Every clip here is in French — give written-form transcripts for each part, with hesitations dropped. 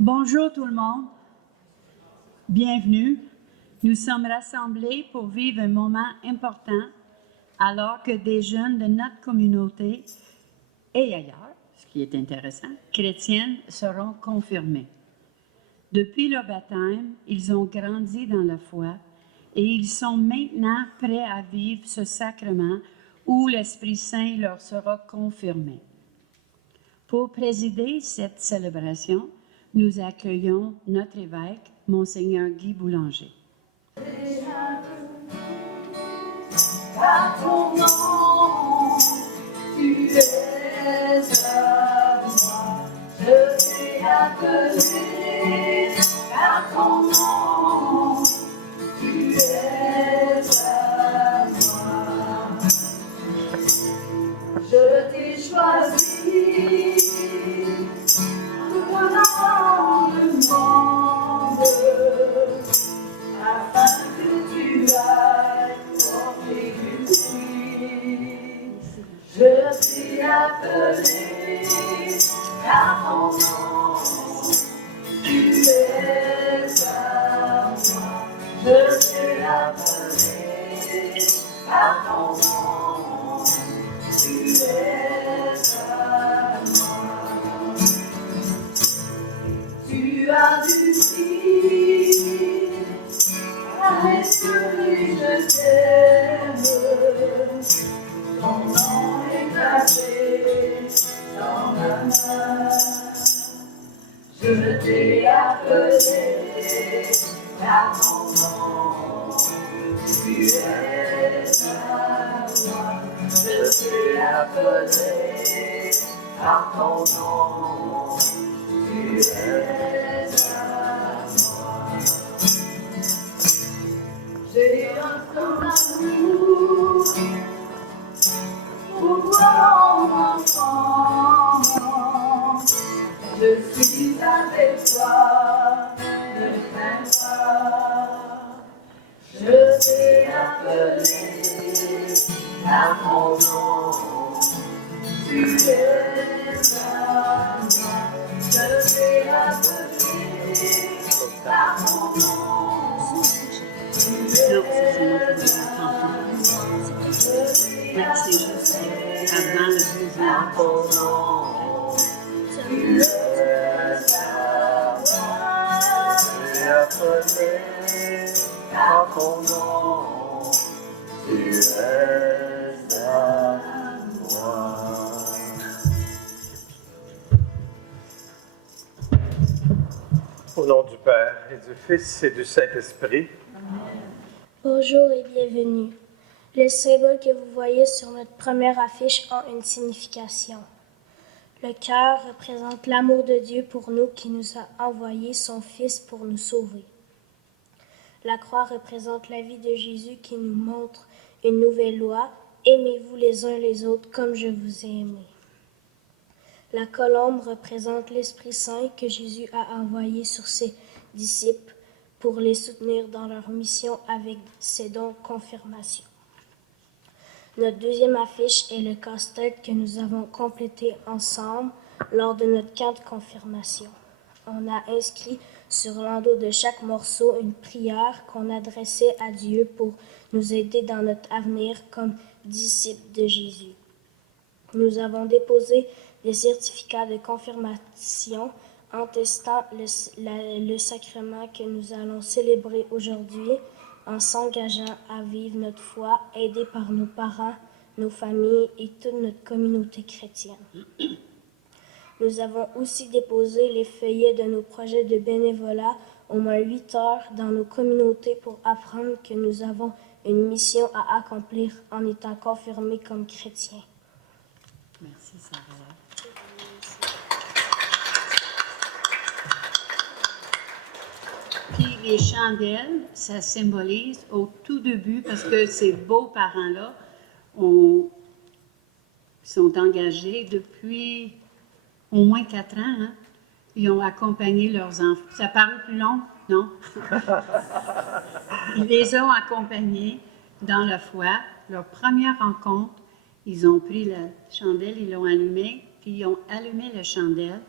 Bonjour tout le monde, bienvenue. Nous sommes rassemblés pour vivre un moment important alors que des jeunes de notre communauté et ailleurs, ce qui est intéressant, chrétiennes seront confirmés. Depuis leur baptême, ils ont grandi dans la foi et ils sont maintenant prêts à vivre ce sacrement où l'Esprit Saint leur sera confirmé. Pour présider cette célébration, nous accueillons notre évêque, Monseigneur Guy Boulanger. À ton nom, tu es à moi, je t'ai appelé. À ton nom, tu es à moi, je t'ai choisi dans le monde, afin que tu ailles porter du fruit. Je t'ai appelé à ton nom, tu es à moi. Je t'ai appelé à ton nom, tu es à moi. Tu as du fil à l'esprit, je t'aime. Ton nom est gravé dans ma main. Je t'ai appelé à ton nom, tu es à moi. Je t'ai appelé à ton nom, tu es à moi. J'ai un grand amour pour toi, mon enfant. Je suis avec toi, ne crains pas. Je t'ai appelé à ton nom, tu es à moi. Je t'ai appelé à ton nom, tu es à moi. C'est juste avant le deuxième. À ton nom, tu es à moi. Je t'ai appelé à ton nom, tu es à moi. Au nom du Père et du Fils et du Saint-Esprit. Bonjour et bienvenue. Les symboles que vous voyez sur notre première affiche ont une signification. Le cœur représente l'amour de Dieu pour nous qui nous a envoyé son Fils pour nous sauver. La croix représente la vie de Jésus qui nous montre une nouvelle loi. Aimez-vous les uns les autres comme je vous ai aimé. La colombe représente l'Esprit Saint que Jésus a envoyé sur ses disciples pour les soutenir dans leur mission avec ses dons confirmation. Notre deuxième affiche est le casse-tête que nous avons complété ensemble lors de notre camp de confirmation. On a inscrit sur l'endos de chaque morceau une prière qu'on adressait à Dieu pour nous aider dans notre avenir comme disciples de Jésus. Nous avons déposé des certificats de confirmation en testant le sacrement que nous allons célébrer aujourd'hui en s'engageant à vivre notre foi, aidés par nos parents, nos familles et toute notre communauté chrétienne. Nous avons aussi déposé les feuillets de nos projets de bénévolat au moins 8 heures dans nos communautés pour apprendre que nous avons une mission à accomplir en étant confirmés comme chrétiens. Merci, Sarah. Puis les chandelles, ça symbolise au tout début, parce que ces beaux parents-là sont engagés depuis au moins 4 ans. Hein? Ils ont accompagné leurs enfants. Ça paraît plus long, non? Ils les ont accompagnés dans la foi. Leur première rencontre, ils ont pris la chandelle, ils l'ont allumée, puis ils ont allumé la chandelle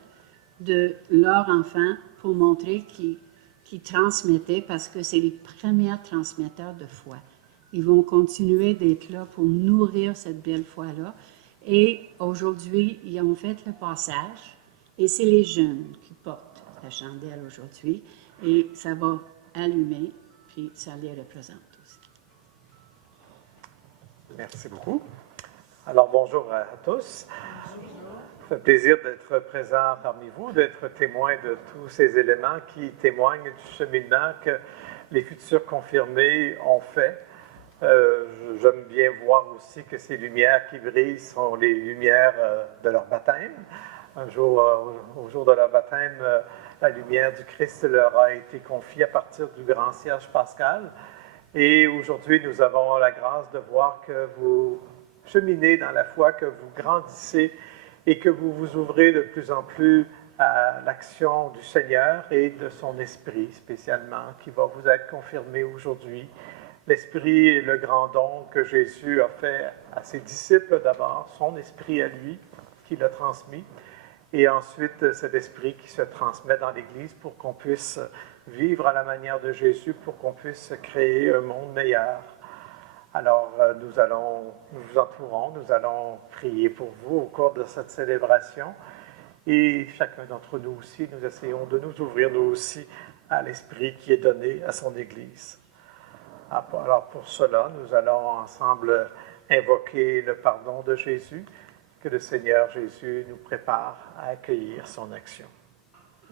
de leur enfant pour montrer qu'ils transmettaient parce que c'est les premiers transmetteurs de foi. Ils vont continuer d'être là pour nourrir cette belle foi-là. Et aujourd'hui, ils ont fait le passage et c'est les jeunes qui portent la chandelle aujourd'hui et ça va allumer, puis ça les représente aussi. Merci beaucoup. Alors, bonjour à tous. Ça fait plaisir d'être présent parmi vous, d'être témoin de tous ces éléments qui témoignent du cheminement que les futurs confirmés ont fait. J'aime bien voir aussi que ces lumières qui brillent sont les lumières de leur baptême. Un jour, au jour de leur baptême, la lumière du Christ leur a été confiée à partir du grand cierge pascal. Et aujourd'hui, nous avons la grâce de voir que vous cheminez dans la foi, que vous grandissez et que vous vous ouvrez de plus en plus à l'action du Seigneur et de son Esprit spécialement, qui va vous être confirmé aujourd'hui. L'Esprit est le grand don que Jésus a fait à ses disciples d'abord, son Esprit à lui, qui l'a transmis, et ensuite cet Esprit qui se transmet dans l'Église pour qu'on puisse vivre à la manière de Jésus, pour qu'on puisse créer un monde meilleur. Alors, nous vous entourons, nous allons prier pour vous au cours de cette célébration, et chacun d'entre nous aussi, nous essayons de nous ouvrir nous aussi à l'Esprit qui est donné à son Église. Alors pour cela, nous allons ensemble invoquer le pardon de Jésus, que le Seigneur Jésus nous prépare à accueillir son action.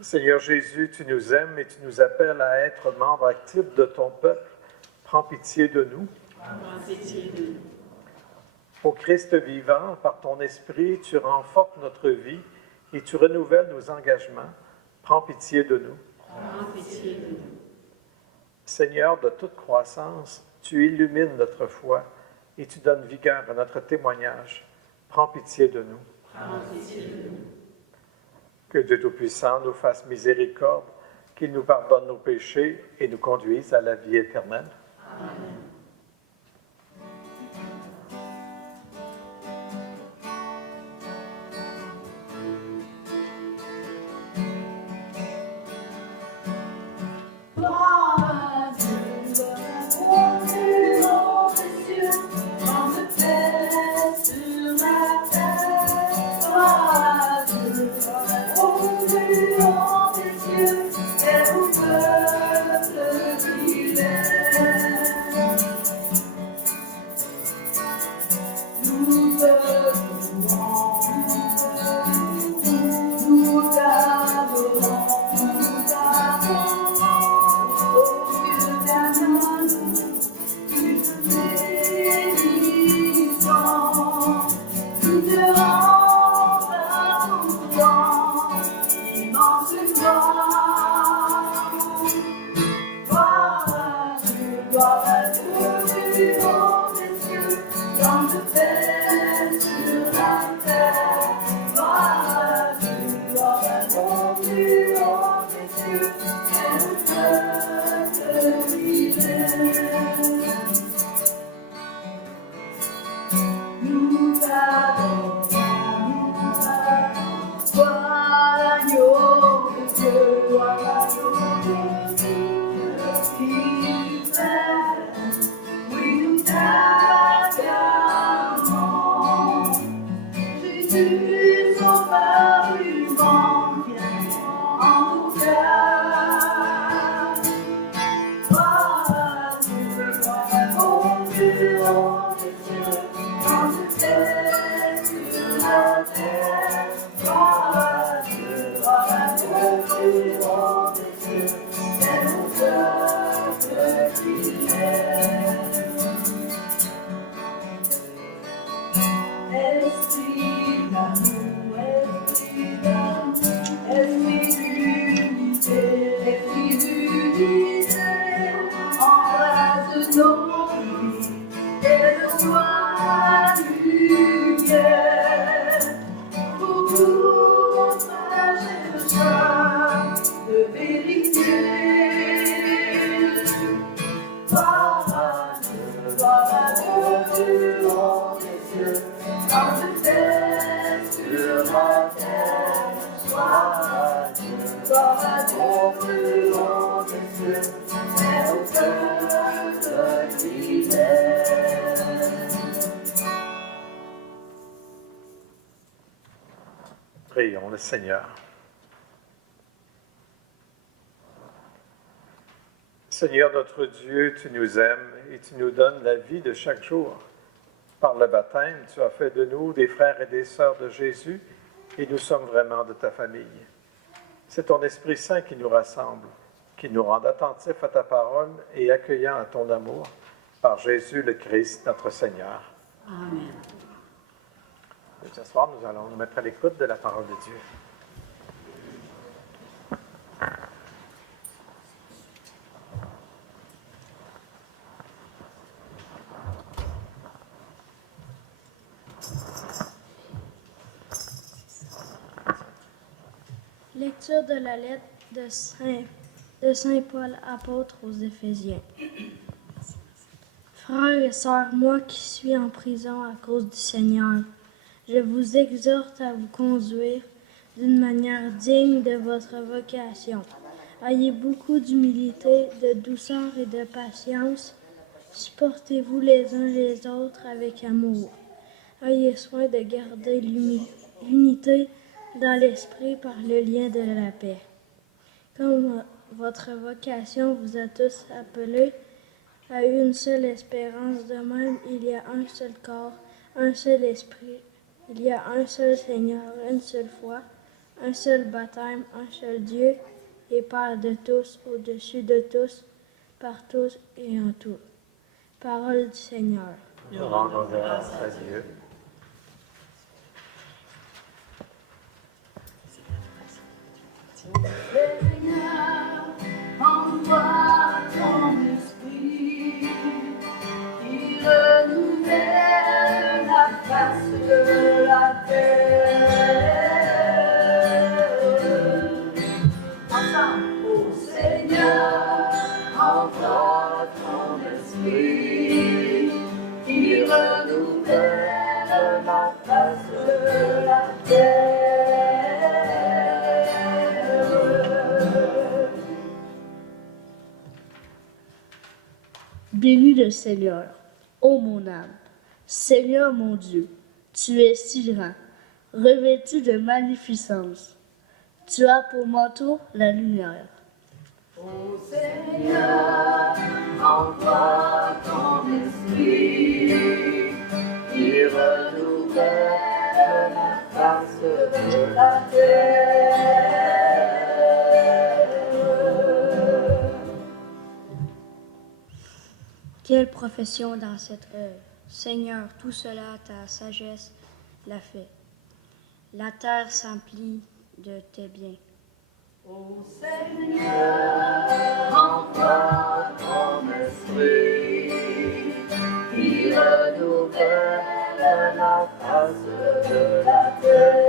Seigneur Jésus, tu nous aimes et tu nous appelles à être membres actifs de ton peuple. Prends pitié de nous. Prends pitié de nous. Ô Christ vivant, par ton esprit, tu renforces notre vie et tu renouvelles nos engagements. Prends pitié de nous. Prends pitié de nous. Seigneur de toute croissance, tu illumines notre foi et tu donnes vigueur à notre témoignage. Prends pitié de nous. Prends pitié de nous. Que Dieu Tout-Puissant nous fasse miséricorde, qu'il nous pardonne nos péchés et nous conduise à la vie éternelle. Amen. Gloire à Dieu, Prions le Seigneur. Seigneur notre Dieu, tu nous aimes et tu nous donnes la vie de chaque jour. Par le baptême, tu as fait de nous des frères et des sœurs de Jésus et nous sommes vraiment de ta famille. C'est ton Esprit Saint qui nous rassemble, qui nous rend attentifs à ta parole et accueillants à ton amour, par Jésus le Christ, notre Seigneur. Amen. Ce soir, nous allons nous mettre à l'écoute de la parole de Dieu. Lecture de la lettre de Saint Paul, apôtre aux Éphésiens. Frères et sœurs, moi qui suis en prison à cause du Seigneur, je vous exhorte à vous conduire d'une manière digne de votre vocation. Ayez beaucoup d'humilité, de douceur et de patience. Supportez-vous les uns les autres avec amour. Ayez soin de garder l'unité dans l'esprit par le lien de la paix. Comme votre vocation vous a tous appelés à une seule espérance, de même il y a un seul corps, un seul esprit, il y a un seul Seigneur, une seule foi, un seul baptême, un seul Dieu et Père de tous, au-dessus de tous, par tous et en tout. Parole du Seigneur. Nous rendons grâce à Dieu. Seigneur, envoie ton esprit qui renouvelle la face de la terre. Ensemble, ô Seigneur, envoie ton esprit qui renouvelle la face de la terre. Bénis le Seigneur, ô mon âme. Seigneur mon Dieu, tu es si grand, revêtu de magnificence. Tu as pour manteau la lumière. Ô Seigneur, envoie ton esprit qui renouvelle la face de la terre. Quelle profession dans cette œuvre. Seigneur, tout cela, ta sagesse l'a fait. La terre s'emplit de tes biens. Ô Seigneur, envoie ton esprit qui renouvelle la face de la terre.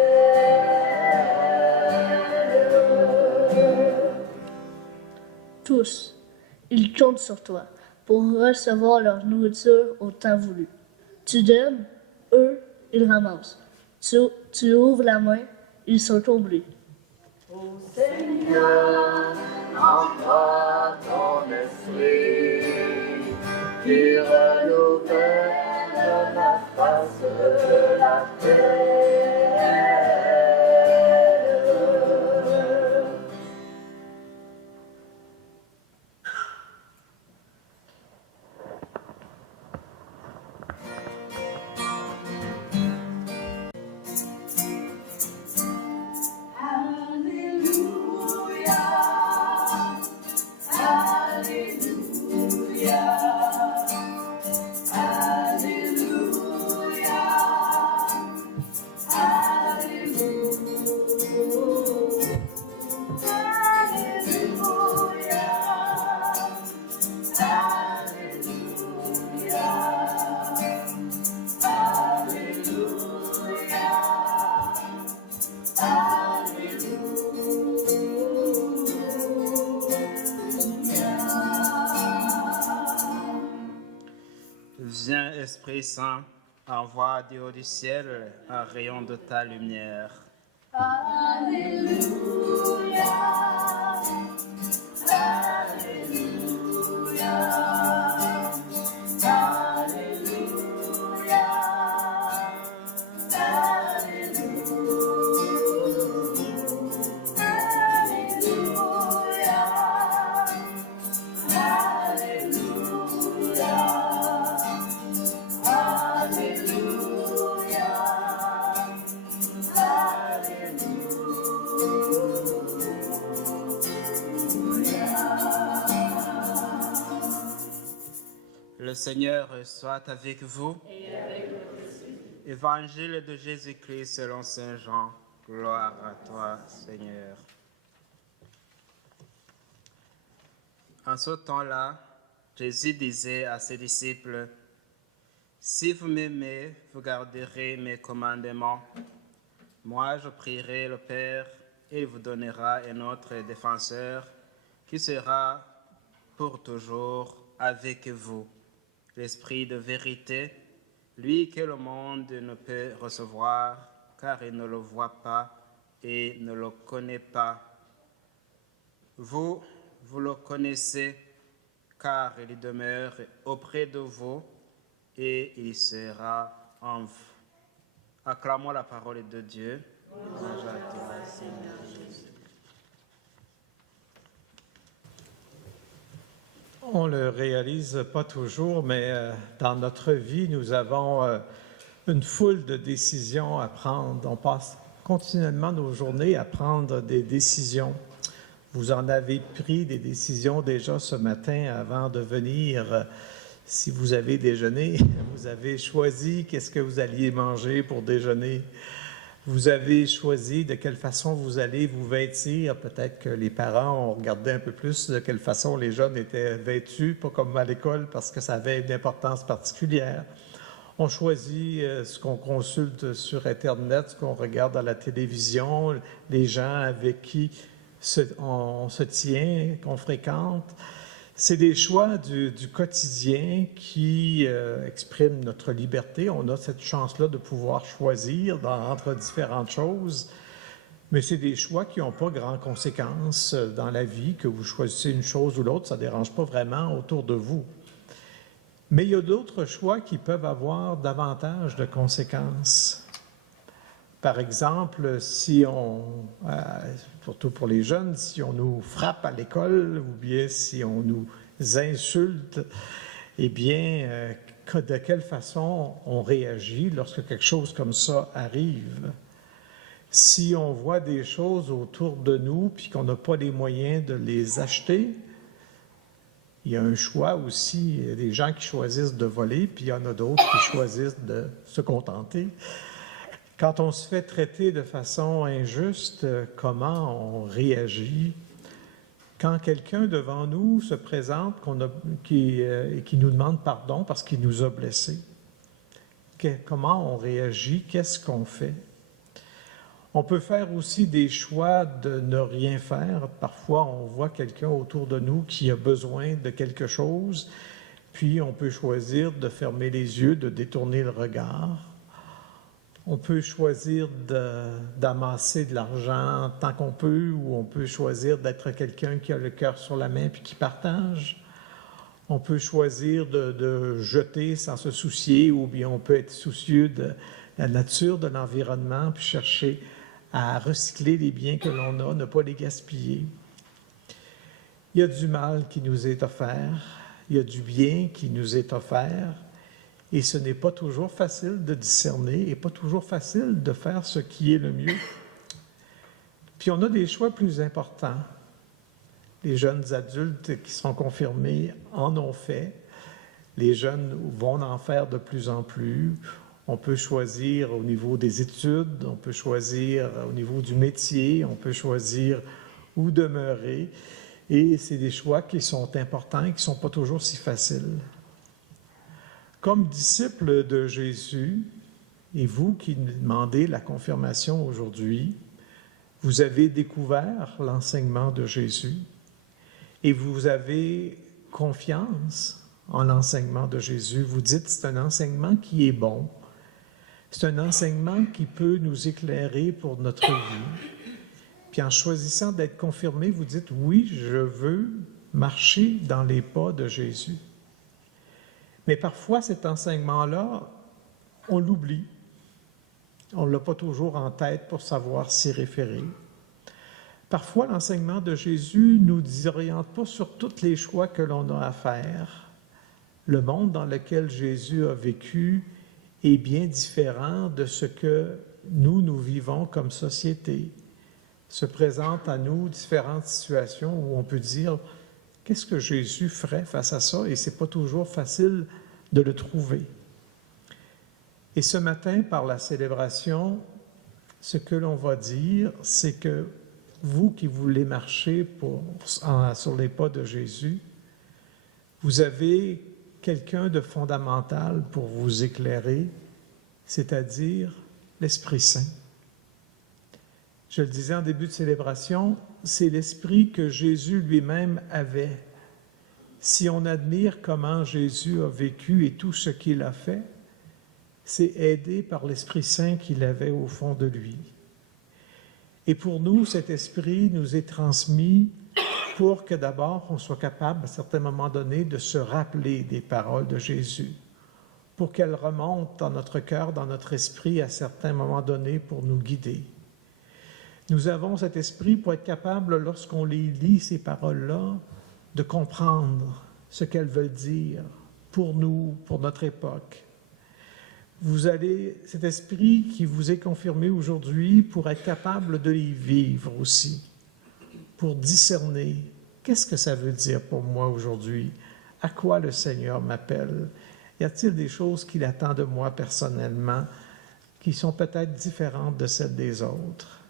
Tous, ils comptent sur toi pour recevoir leur nourriture au temps voulu. Tu donnes, eux, ils ramassent. Tu ouvres la main, ils sont comblés. Ô Seigneur, envoie ton esprit qui renouvelle la face de la terre. Viens, Esprit Saint, envoie du haut du ciel un rayon de ta lumière. Alléluia, Alléluia, Alléluia, Alléluia. Seigneur soit avec vous. Et avec votre esprit. Évangile de Jésus-Christ selon Saint Jean. Gloire à toi, Seigneur. En ce temps-là, Jésus disait à ses disciples, « Si vous m'aimez, vous garderez mes commandements. Moi, je prierai le Père, et il vous donnera un autre défenseur qui sera pour toujours avec vous, l'Esprit de vérité, lui que le monde ne peut recevoir, car il ne le voit pas et ne le connaît pas. Vous le connaissez, car il demeure auprès de vous et il sera en vous. » Acclamons la parole de Dieu. Louange à toi, Seigneur Jésus. On ne le réalise pas toujours, mais dans notre vie, nous avons une foule de décisions à prendre. On passe continuellement nos journées à prendre des décisions. Vous en avez pris des décisions déjà ce matin avant de venir. Si vous avez déjeuné, vous avez choisi qu'est-ce que vous alliez manger pour déjeuner. Vous avez choisi de quelle façon vous allez vous vêtir. Peut-être que les parents ont regardé un peu plus de quelle façon les jeunes étaient vêtus, pas comme à l'école, parce que ça avait une importance particulière. On choisit ce qu'on consulte sur Internet, ce qu'on regarde à la télévision, les gens avec qui on se tient, qu'on fréquente. C'est des choix du quotidien qui expriment notre liberté. On a cette chance-là de pouvoir choisir entre différentes choses, mais c'est des choix qui n'ont pas grandes conséquences dans la vie, que vous choisissez une chose ou l'autre, ça ne dérange pas vraiment autour de vous. Mais il y a d'autres choix qui peuvent avoir davantage de conséquences. Par exemple, si surtout pour les jeunes, si on nous frappe à l'école ou bien si on nous insulte, eh bien, de quelle façon on réagit lorsque quelque chose comme ça arrive? Si on voit des choses autour de nous puis qu'on n'a pas les moyens de les acheter, il y a un choix aussi. Il y a des gens qui choisissent de voler, puis il y en a d'autres qui choisissent de se contenter. Quand on se fait traiter de façon injuste, comment on réagit? Quand quelqu'un devant nous se présente qui nous demande pardon parce qu'il nous a blessés, comment on réagit? Qu'est-ce qu'on fait? On peut faire aussi des choix de ne rien faire. Parfois, on voit quelqu'un autour de nous qui a besoin de quelque chose, puis on peut choisir de fermer les yeux, de détourner le regard. On peut choisir d'amasser de l'argent tant qu'on peut, ou on peut choisir d'être quelqu'un qui a le cœur sur la main puis qui partage. On peut choisir de jeter sans se soucier, ou bien on peut être soucieux de la nature, de l'environnement, puis chercher à recycler les biens que l'on a, ne pas les gaspiller. Il y a du mal qui nous est offert, il y a du bien qui nous est offert, et ce n'est pas toujours facile de discerner et pas toujours facile de faire ce qui est le mieux. Puis on a des choix plus importants. Les jeunes adultes qui sont confirmés en ont fait. Les jeunes vont en faire de plus en plus. On peut choisir au niveau des études, on peut choisir au niveau du métier, on peut choisir où demeurer. Et c'est des choix qui sont importants et qui ne sont pas toujours si faciles. Comme disciples de Jésus, et vous qui demandez la confirmation aujourd'hui, vous avez découvert l'enseignement de Jésus et vous avez confiance en l'enseignement de Jésus. Vous dites, c'est un enseignement qui est bon. C'est un enseignement qui peut nous éclairer pour notre vie. Puis en choisissant d'être confirmé, vous dites, oui, je veux marcher dans les pas de Jésus. Mais parfois, cet enseignement-là, on l'oublie. On ne l'a pas toujours en tête pour savoir s'y référer. Parfois, l'enseignement de Jésus ne nous oriente pas sur tous les choix que l'on a à faire. Le monde dans lequel Jésus a vécu est bien différent de ce que nous vivons comme société. Se présentent à nous différentes situations où on peut dire « Qu'est-ce que Jésus ferait face à ça? » Et ce n'est pas toujours facile de le trouver. Et ce matin, par la célébration, ce que l'on va dire, c'est que vous qui voulez marcher sur les pas de Jésus, vous avez quelqu'un de fondamental pour vous éclairer, c'est-à-dire l'Esprit Saint. Je le disais en début de célébration, c'est l'Esprit que Jésus lui-même avait. Si on admire comment Jésus a vécu et tout ce qu'il a fait, c'est aidé par l'Esprit Saint qu'il avait au fond de lui. Et pour nous, cet Esprit nous est transmis pour que d'abord on soit capable, à certains moments donnés, de se rappeler des paroles de Jésus, pour qu'elles remontent dans notre cœur, dans notre esprit, à certains moments donnés, pour nous guider. Nous avons cet esprit pour être capable, lorsqu'on les lit, ces paroles-là, de comprendre ce qu'elles veulent dire pour nous, pour notre époque. Vous avez cet esprit qui vous est confirmé aujourd'hui pour être capable de les vivre aussi, pour discerner qu'est-ce que ça veut dire pour moi aujourd'hui, à quoi le Seigneur m'appelle. Y a-t-il des choses qu'il attend de moi personnellement qui sont peut-être différentes de celles des autres?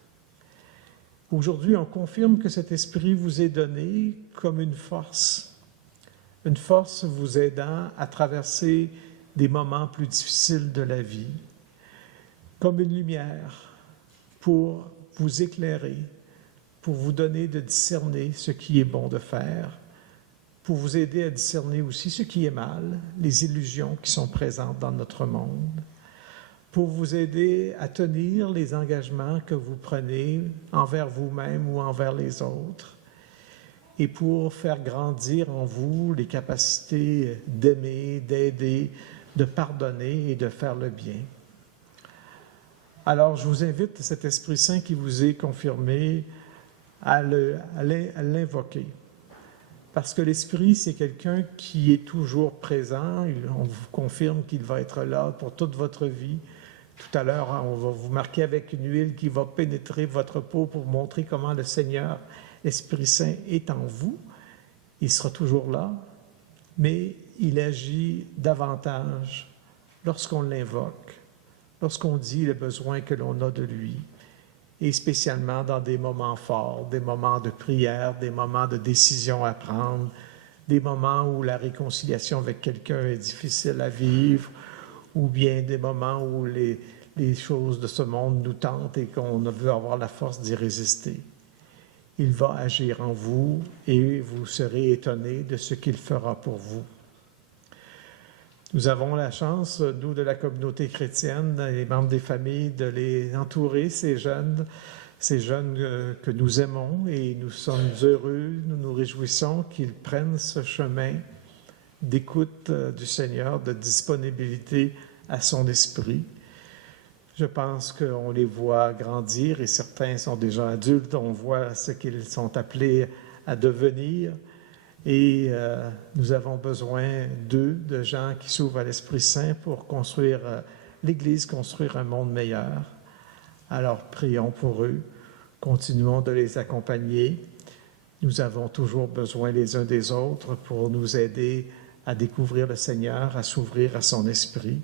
Aujourd'hui, on confirme que cet esprit vous est donné comme une force vous aidant à traverser des moments plus difficiles de la vie, comme une lumière pour vous éclairer, pour vous donner de discerner ce qui est bon de faire, pour vous aider à discerner aussi ce qui est mal, les illusions qui sont présentes dans notre monde, pour vous aider à tenir les engagements que vous prenez envers vous-même ou envers les autres, et pour faire grandir en vous les capacités d'aimer, d'aider, de pardonner et de faire le bien. Alors, je vous invite, cet Esprit Saint qui vous est confirmé, à l'invoquer. Parce que l'Esprit, c'est quelqu'un qui est toujours présent. On vous confirme qu'il va être là pour toute votre vie. Tout à l'heure, on va vous marquer avec une huile qui va pénétrer votre peau pour montrer comment le Seigneur, l'Esprit Saint, est en vous. Il sera toujours là, mais il agit davantage lorsqu'on l'invoque, lorsqu'on dit le besoin que l'on a de lui, et spécialement dans des moments forts, des moments de prière, des moments de décision à prendre, des moments où la réconciliation avec quelqu'un est difficile à vivre, ou bien des moments où les choses de ce monde nous tentent et qu'on veut avoir la force d'y résister. Il va agir en vous et vous serez étonnés de ce qu'il fera pour vous. Nous avons la chance, nous, de la communauté chrétienne, les membres des familles, de les entourer, ces jeunes que nous aimons, et nous sommes heureux, nous nous réjouissons qu'ils prennent ce chemin d'écoute du Seigneur, de disponibilité à son esprit. Je pense qu'on les voit grandir, et certains sont déjà adultes, on voit ce qu'ils sont appelés à devenir. Et nous avons besoin d'eux, de gens qui s'ouvrent à l'Esprit Saint pour construire l'Église, construire un monde meilleur. Alors prions pour eux, continuons de les accompagner. Nous avons toujours besoin les uns des autres pour nous aider à découvrir le Seigneur, à s'ouvrir à son Esprit.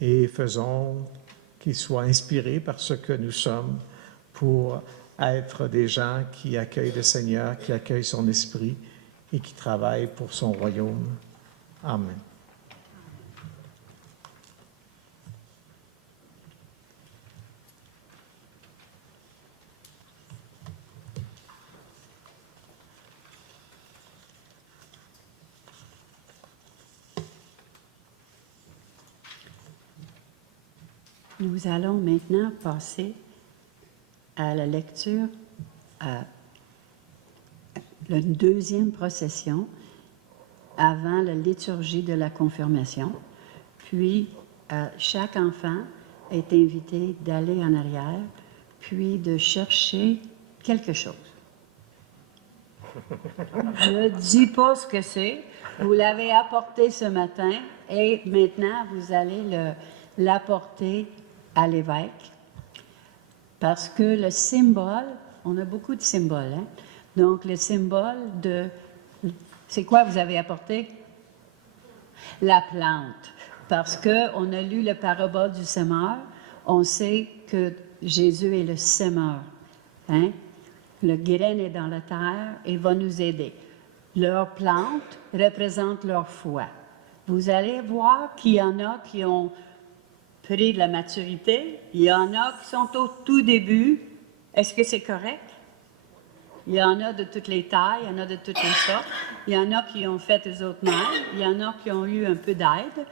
Et faisons qu'ils soient inspirés par ce que nous sommes pour être des gens qui accueillent le Seigneur, qui accueillent son Esprit, et qui travaille pour son royaume. Amen. Nous allons maintenant passer à la lecture la deuxième procession avant la liturgie de la confirmation. Puis, chaque enfant est invité d'aller en arrière, puis de chercher quelque chose. Je ne dis pas ce que c'est. Vous l'avez apporté ce matin et maintenant, vous allez l'apporter à l'évêque. Parce que le symbole, on a beaucoup de symboles, hein? Donc, le symbole de... C'est quoi vous avez apporté? La plante. Parce qu'on a lu le parabole du semeur, on sait que Jésus est le semeur. Hein? Le grain est dans la terre et va nous aider. Leur plante représente leur foi. Vous allez voir qu'il y en a qui ont pris de la maturité, il y en a qui sont au tout début. Est-ce que c'est correct? Il y en a de toutes les tailles, il y en a de toutes les sortes. Il y en a qui ont fait eux autres mêmes, il y en a qui ont eu un peu d'aide.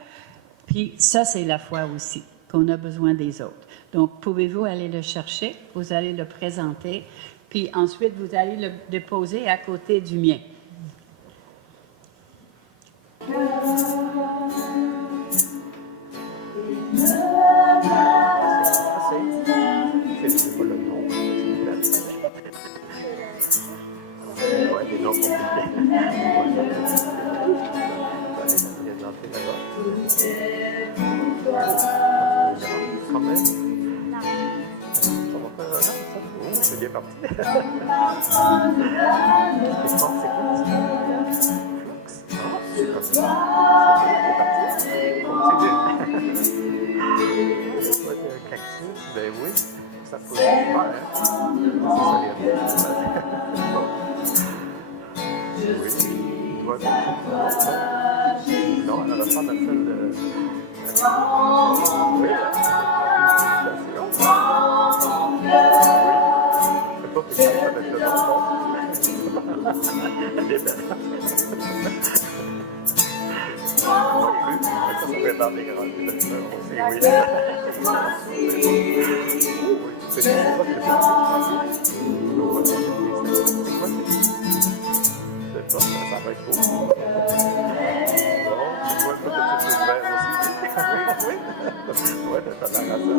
Puis ça, c'est la foi aussi, qu'on a besoin des autres. Donc, pouvez-vous aller le chercher, vous allez le présenter, puis ensuite, vous allez le déposer à côté du mien. C'est pas le nom. Ouais, des noms compliqués. Quand même. Ça va faire un an, ça. Oh, c'est bien parti. C'est quoi? C'est comme ça. C'est bien. Un cactus, ben oui, ça peut faire, hein. C'est ça les rivières. Oui, il doit être. Non, elle n'aurait pas la seule. Oui, je ne sais pas si ça avec le nom. Elle est belle. Non plus, ça pourrait faire des grandes belles fleurs aussi, oui. C'est quoi que c'est? C'est ça, ça va être beau. Bon, tu vois pas de petites verres aussi. Oui, oui. Ouais, t'as la raison.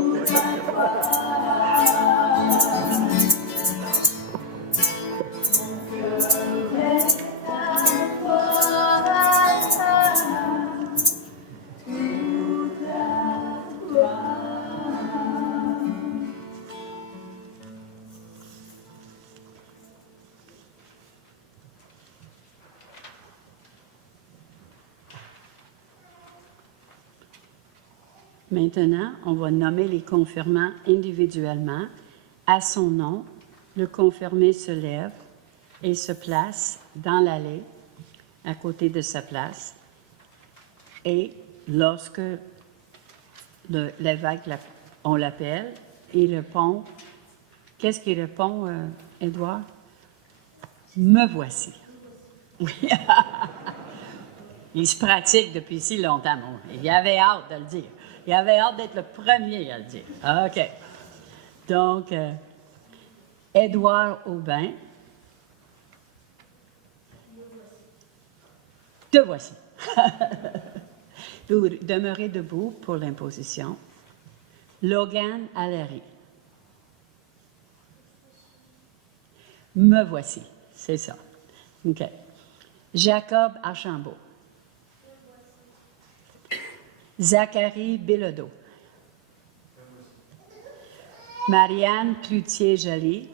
Maintenant, on va nommer les confirmants individuellement. À son nom, le confirmé se lève et se place dans l'allée, à côté de sa place. Et lorsque l'évêque, on l'appelle, il répond. Qu'est-ce qu'il répond, Édouard? Me voici. Oui. Il se pratique depuis si longtemps. Bon, il avait hâte de le dire. Il avait hâte d'être le premier à le dire. OK. Donc, Édouard Aubin. Te voici. Vous demeurez debout pour l'imposition. Logan Allery. Me voici. C'est ça. OK. Jacob Archambault. Zachary Bilodeau. Marianne Cloutier-Joly.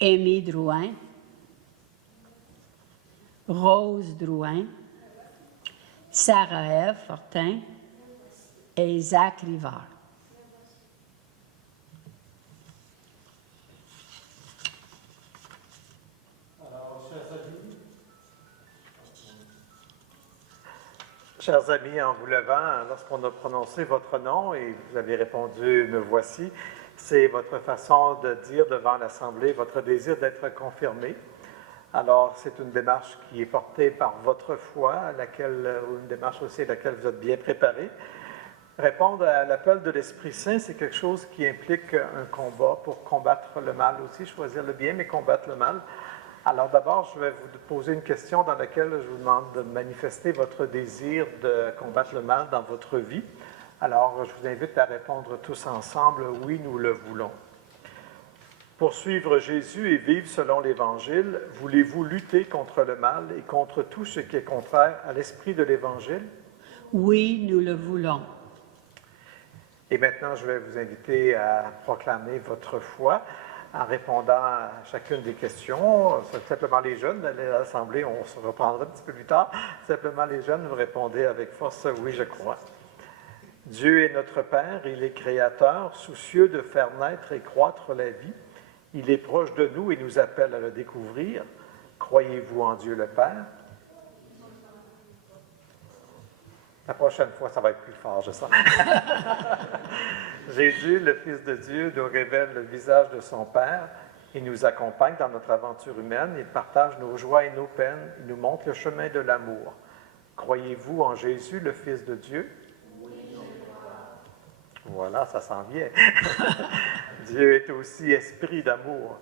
Amy Drouin. Rose Drouin. Sarah-Ève Fortin et Isaac Rivard. Chers amis, en vous levant, lorsqu'on a prononcé votre nom et vous avez répondu « Me voici », c'est votre façon de dire devant l'Assemblée votre désir d'être confirmé. Alors, c'est une démarche qui est portée par votre foi, ou une démarche aussi à laquelle vous êtes bien préparé. Répondre à l'appel de l'Esprit Saint, c'est quelque chose qui implique un combat pour combattre le mal aussi, choisir le bien, mais combattre le mal. Alors d'abord, je vais vous poser une question dans laquelle je vous demande de manifester votre désir de combattre le mal dans votre vie. Alors, je vous invite à répondre tous ensemble « Oui, nous le voulons ». Pour suivre Jésus et vivre selon l'Évangile, voulez-vous lutter contre le mal et contre tout ce qui est contraire à l'esprit de l'Évangile? Oui, nous le voulons. Et maintenant, je vais vous inviter à proclamer votre foi. en répondant à chacune des questions. C'est simplement les jeunes, l'Assemblée, on se reprendra un petit peu plus tard. Simplement les jeunes, vous répondez avec force « oui, je crois ». Dieu est notre Père, il est créateur, soucieux de faire naître et croître la vie. Il est proche de nous et nous appelle à le découvrir. Croyez-vous en Dieu le Père? La prochaine fois, ça va être plus fort, je sens. Jésus, le Fils de Dieu, nous révèle le visage de son Père. Il nous accompagne dans notre aventure humaine. Il partage nos joies et nos peines. Il nous montre le chemin de l'amour. Croyez-vous en Jésus, le Fils de Dieu? Voilà, ça s'en vient. Dieu est aussi esprit d'amour.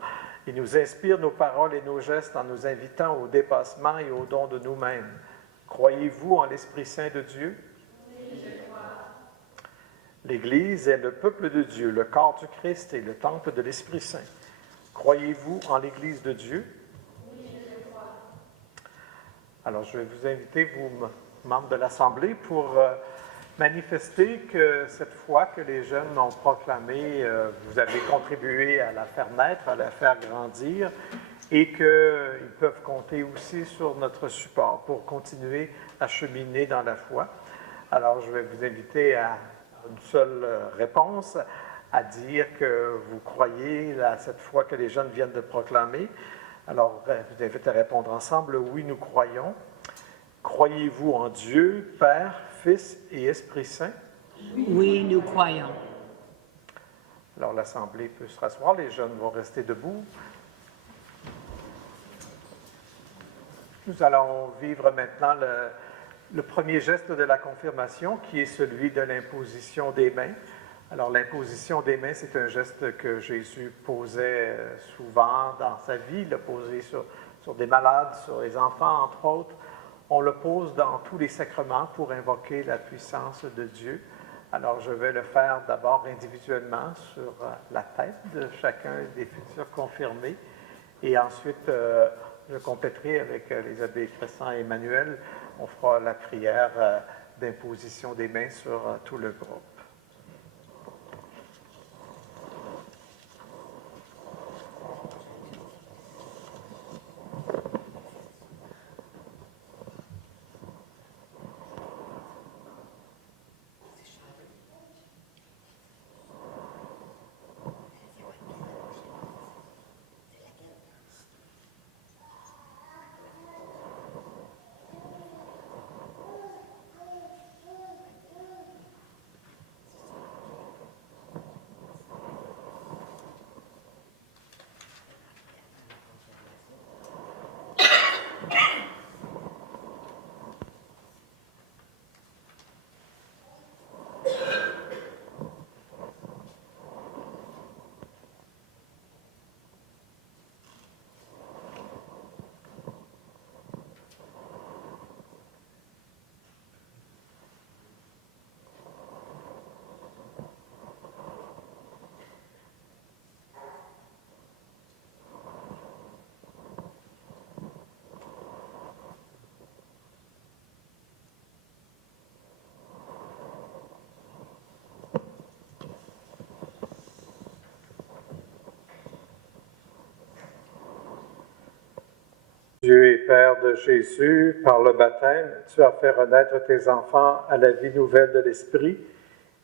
Il nous inspire nos paroles et nos gestes en nous invitant au dépassement et au don de nous-mêmes. Croyez-vous en l'Esprit Saint de Dieu? Oui, je crois. L'Église est le peuple de Dieu, le corps du Christ et le temple de l'Esprit Saint. Croyez-vous en l'Église de Dieu? Oui, je crois. Alors, je vais vous inviter, vous, membres de l'Assemblée, pour manifester que cette foi que les jeunes ont proclamée, vous avez contribué à la faire naître, à la faire grandir, et qu'ils peuvent compter aussi sur notre support pour continuer à cheminer dans la foi. Alors, je vais vous inviter à une seule réponse, à dire que vous croyez à cette foi que les jeunes viennent de proclamer. Alors, je vous invite à répondre ensemble, oui, nous croyons. Croyez-vous en Dieu, Père, Fils et Esprit Saint? Oui, nous croyons. Alors, l'Assemblée peut se rasseoir, les jeunes vont rester debout. Nous allons vivre maintenant le premier geste de la confirmation, qui est celui de l'imposition des mains. Alors, l'imposition des mains, c'est un geste que Jésus posait souvent dans sa vie. Il l'a posé sur des malades, sur les enfants, entre autres. On le pose dans tous les sacrements pour invoquer la puissance de Dieu. Alors, je vais le faire d'abord individuellement sur la tête de chacun des futurs confirmés. Et ensuite, je compléterai avec les abbés Crescent et Emmanuel. On fera la prière d'imposition des mains sur tout le groupe. Dieu et Père de Jésus, par le baptême, tu as fait renaître tes enfants à la vie nouvelle de l'Esprit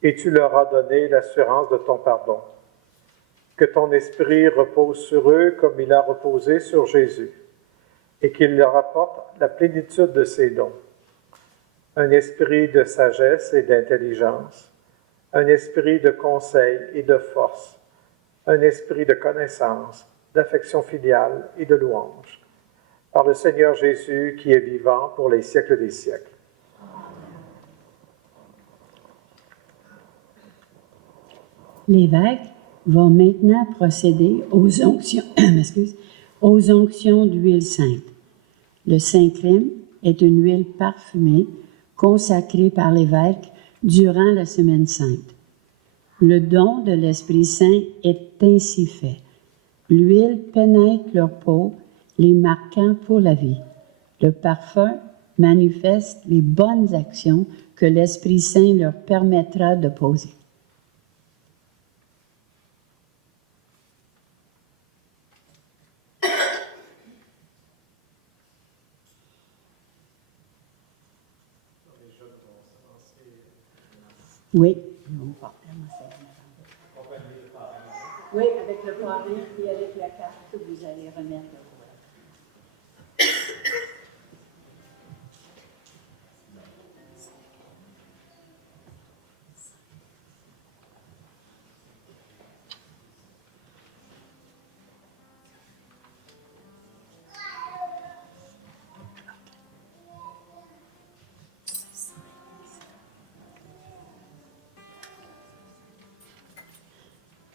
et tu leur as donné l'assurance de ton pardon. Que ton Esprit repose sur eux comme il a reposé sur Jésus et qu'il leur apporte la plénitude de ses dons. Un esprit de sagesse et d'intelligence, un esprit de conseil et de force, un esprit de connaissance, d'affection filiale et de louange. Par le Seigneur Jésus qui est vivant pour les siècles des siècles. L'évêque va maintenant procéder aux onctions, aux onctions d'huile sainte. Le Saint-Crème est une huile parfumée consacrée par l'évêque durant la Semaine sainte. Le don de l'Esprit Saint est ainsi fait. L'huile pénètre leur peau, les marquant pour la vie. Le parfum manifeste les bonnes actions que l'Esprit Saint leur permettra de poser. Oui. Non, pas. Oui, avec le parrain et avec la carte que vous allez remettre.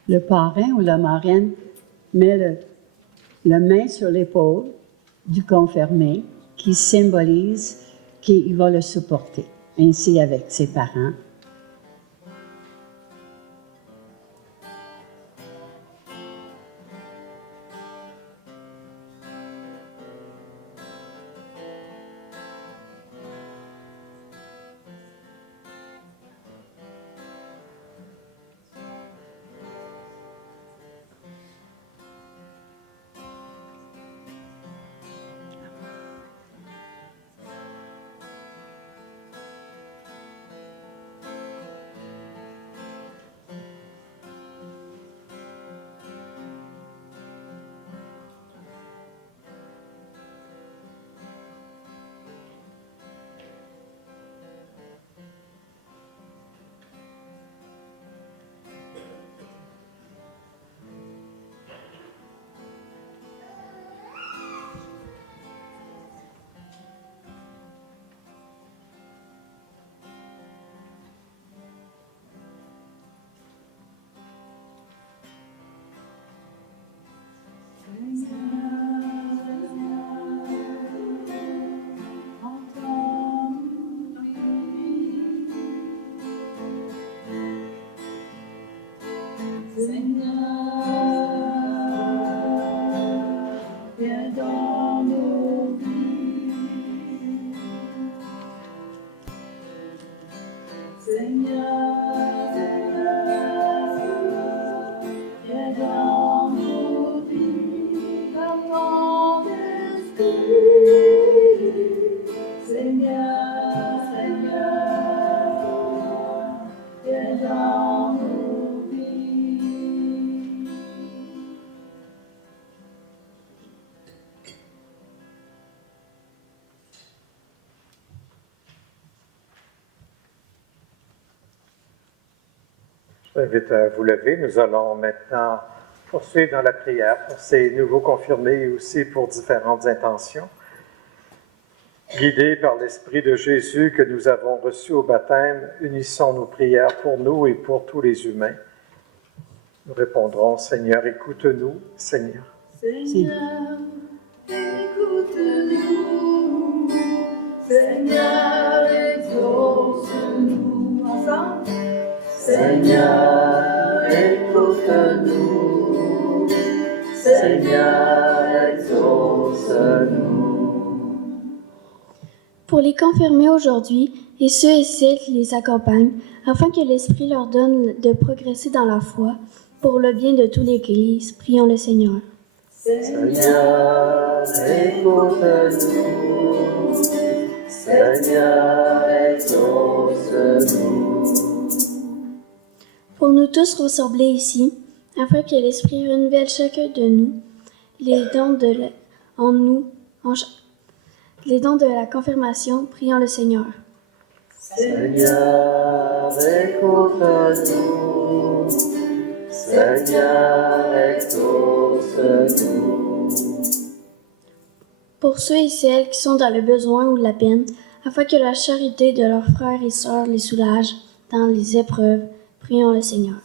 Le parrain ou la marraine met la main sur l'épaule du confirmé qui symbolise qu'il va le supporter, ainsi avec ses parents. Je vous invite à vous lever. Nous allons maintenant poursuivre dans la prière pour ces nouveaux confirmés et aussi pour différentes intentions. Guidés par l'Esprit de Jésus que nous avons reçu au baptême, unissons nos prières pour nous et pour tous les humains. Nous répondrons, Seigneur, écoute-nous, Seigneur. Seigneur, écoute-nous. Seigneur, exauce-nous. Ensemble. Seigneur, écoute-nous. Seigneur, exauce-nous. Pour les confirmer aujourd'hui, et ceux et celles qui les accompagnent, afin que l'Esprit leur donne de progresser dans la foi, pour le bien de toute l'Église, prions le Seigneur. Seigneur, écoute-nous. Seigneur, exauce-nous. Pour nous tous rassemblés ici, afin que l'Esprit renouvelle chacun de nous, les dons de les dons de la confirmation, prions le Seigneur. Seigneur, écoute-nous. Seigneur, exauce-nous. Pour ceux et celles qui sont dans le besoin ou la peine, afin que la charité de leurs frères et sœurs les soulage dans les épreuves, prions le Seigneur.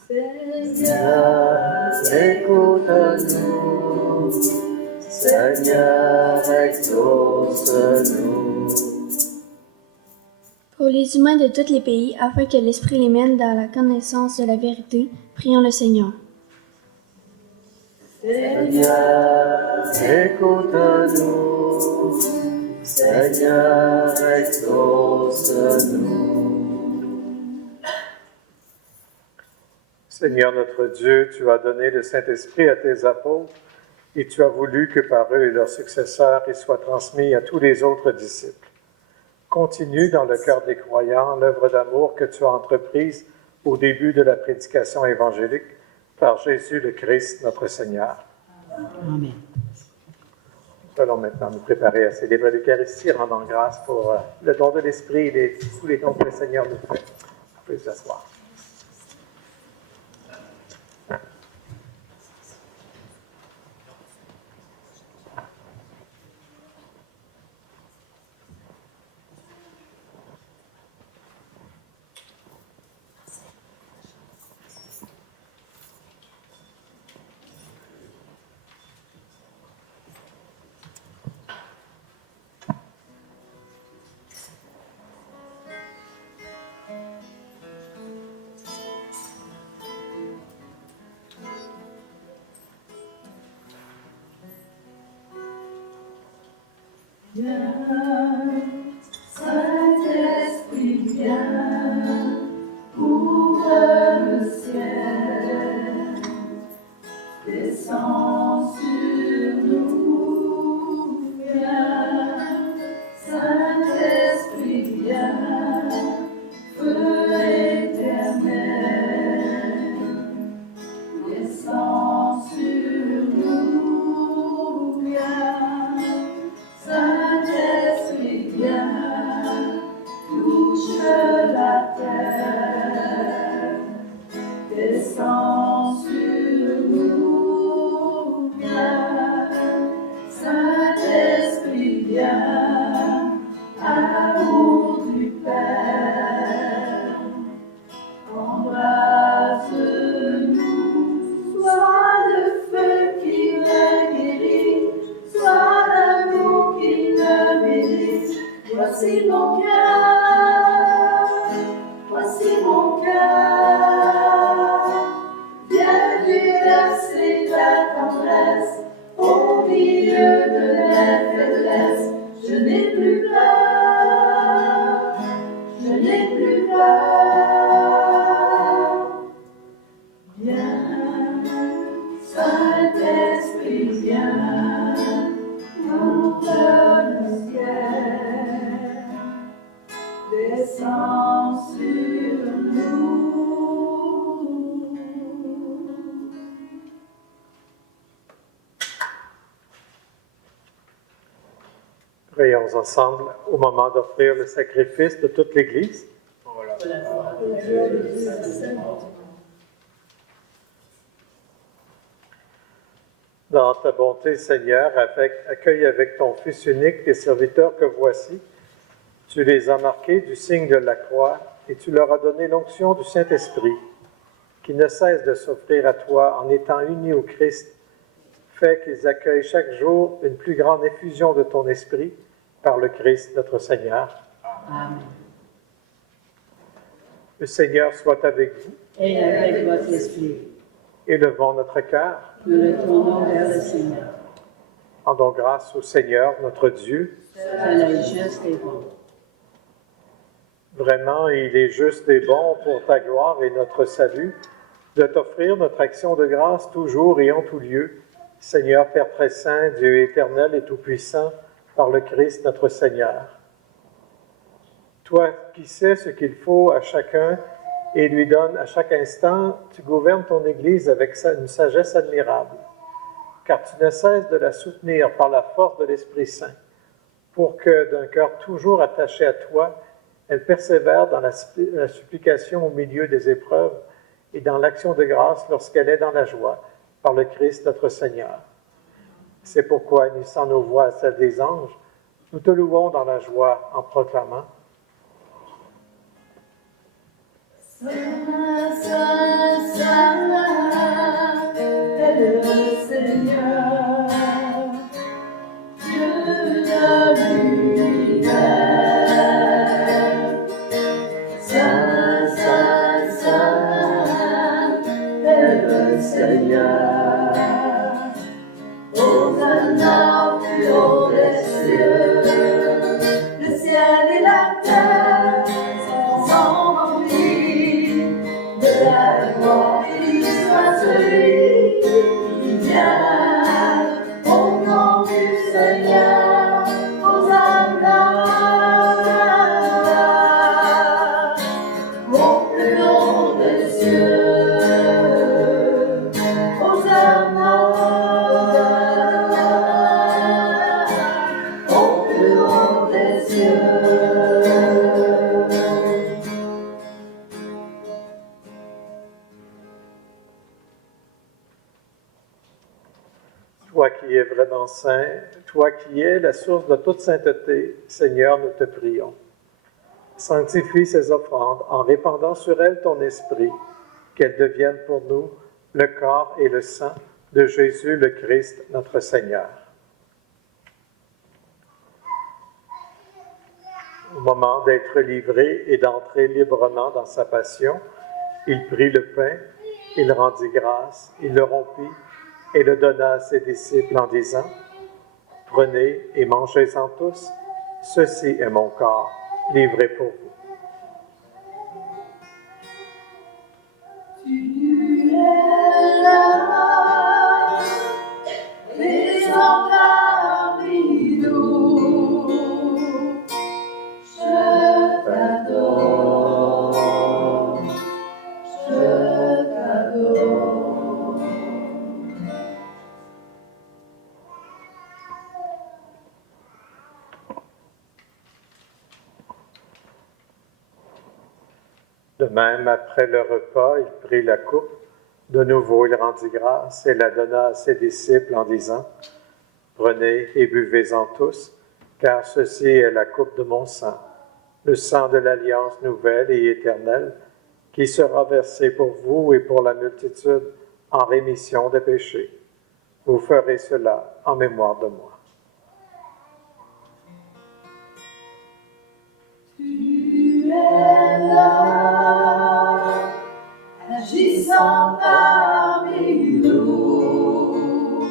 Seigneur, écoute-nous. Seigneur, exauce-nous. Pour les humains de tous les pays, afin que l'Esprit les mène dans la connaissance de la vérité, prions le Seigneur. Seigneur, écoute-nous. Seigneur, exauce-nous. Seigneur notre Dieu, tu as donné le Saint-Esprit à tes apôtres et tu as voulu que par eux et leurs successeurs, il soit transmis à tous les autres disciples. Continue dans le cœur des croyants l'œuvre d'amour que tu as entreprise au début de la prédication évangélique par Jésus le Christ, notre Seigneur. Amen. Nous allons maintenant nous préparer à célébrer l'Eucharistie, rendant grâce pour le don de l'Esprit et tous les dons que le Seigneur nous fait. Vous pouvez vous asseoir. Saint-Esprit, viens, ouvre le ciel, descends sur nous, viens, Saint-Esprit, viens, feu éternel, descends sur nous, viens, Saint-Esprit, viens, touche la terre, descends sur nous, viens, Saint-Esprit, viens, amour du Père, embrasse-nous, sois le feu qui me guérit, sois l'amour qui me bénit. Voici mon cœur, voici mon cœur. Viens lui verser ta tendresse au milieu de mes faiblesses. Je n'ai plus peur, je n'ai plus peur. Viens, Saint-Esprit, viens, ouvre le ciel, descends sur nous. Prions ensemble au moment d'offrir le sacrifice de toute l'Église. Dans ta bonté, Seigneur, accueille avec ton Fils unique les serviteurs que voici. Tu les as marqués du signe de la croix et tu leur as donné l'onction du Saint-Esprit, qui ne cesse de s'offrir à toi en étant unis au Christ. Fais qu'ils accueillent chaque jour une plus grande effusion de ton Esprit par le Christ notre Seigneur. Amen. Le Seigneur soit avec vous. Et avec votre esprit, Élevons notre cœur. nous le tournons vers le Seigneur. Rendons grâce au Seigneur, notre Dieu. Seul est juste et bon. Vraiment, il est juste et bon pour ta gloire et notre salut de t'offrir notre action de grâce toujours et en tout lieu. Seigneur, Père très saint, Dieu éternel et tout-puissant, par le Christ notre Seigneur. Toi qui sais ce qu'il faut à chacun et lui donnes à chaque instant, tu gouvernes ton Église avec une sagesse admirable, car tu ne cesses de la soutenir par la force de l'Esprit Saint, pour que, d'un cœur toujours attaché à toi, elle persévère dans la supplication au milieu des épreuves et dans l'action de grâce lorsqu'elle est dans la joie, par le Christ notre Seigneur. C'est pourquoi, unissant nos voix à celles des anges, nous te louons dans la joie en proclamant: Saint, Saint, Saint est le Seigneur, Dieu de l'univers. Saint, Saint, Saint est le Seigneur, Hosanna au plus haut des cieux. Le ciel et la terre sont remplis de la Toi qui es vraiment saint, toi qui es la source de toute sainteté, Seigneur, nous te prions. Sanctifie ces offrandes en répandant sur elles ton esprit, qu'elles deviennent pour nous le corps et le sang de Jésus le Christ, notre Seigneur. Au moment d'être livré et d'entrer librement dans sa passion, il prit le pain, il rendit grâce, il le rompit et le donna à ses disciples en disant, « Prenez et mangez-en tous, ceci est mon corps, livré pour vous. » Tu es là, descends parmi nous. Je t'adore, je t'adore. De même, après le repas, il prit la coupe. De nouveau, il rendit grâce et la donna à ses disciples en disant, « Prenez et buvez-en tous, car ceci est la coupe de mon sang, le sang de l'alliance nouvelle et éternelle, qui sera versé pour vous et pour la multitude en rémission des péchés. Vous ferez cela en mémoire de moi. » Tu es là, agissant parmi nous.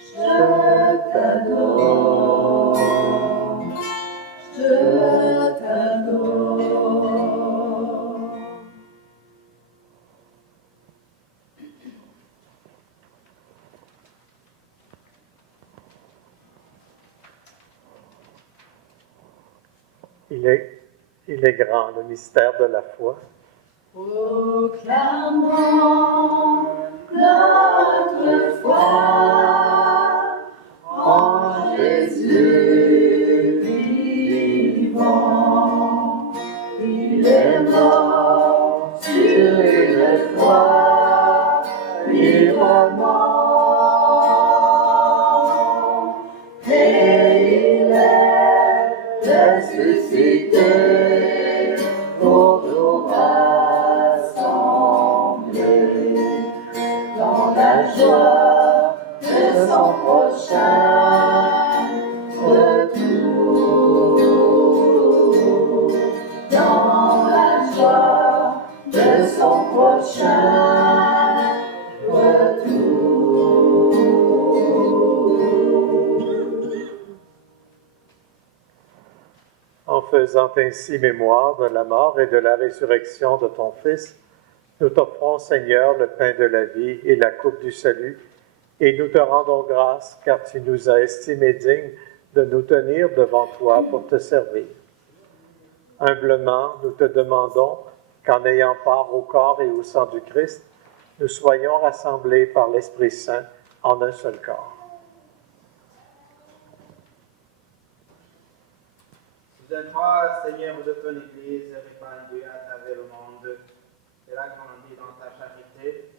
Je t'adore, je t'adore. Il est grand, le mystère de la foi. Proclamons notre foi en Jésus vivant. Il est mort sur une croix librement et il est ressuscité pour nous rassembler dans la joie de son prochain retour. Dans la joie de son prochain retour. En faisant ainsi mémoire de la mort et de la résurrection de ton Fils, nous t'offrons, Seigneur, le pain de la vie et la coupe du salut, et nous te rendons grâce car tu nous as estimés dignes de nous tenir devant toi pour te servir. Humblement, nous te demandons qu'en ayant part au corps et au sang du Christ, nous soyons rassemblés par l'Esprit Saint en un seul corps. Souviens-toi, Seigneur, de ton Église répandue à travers le monde. Elle a grandi dans ta charité,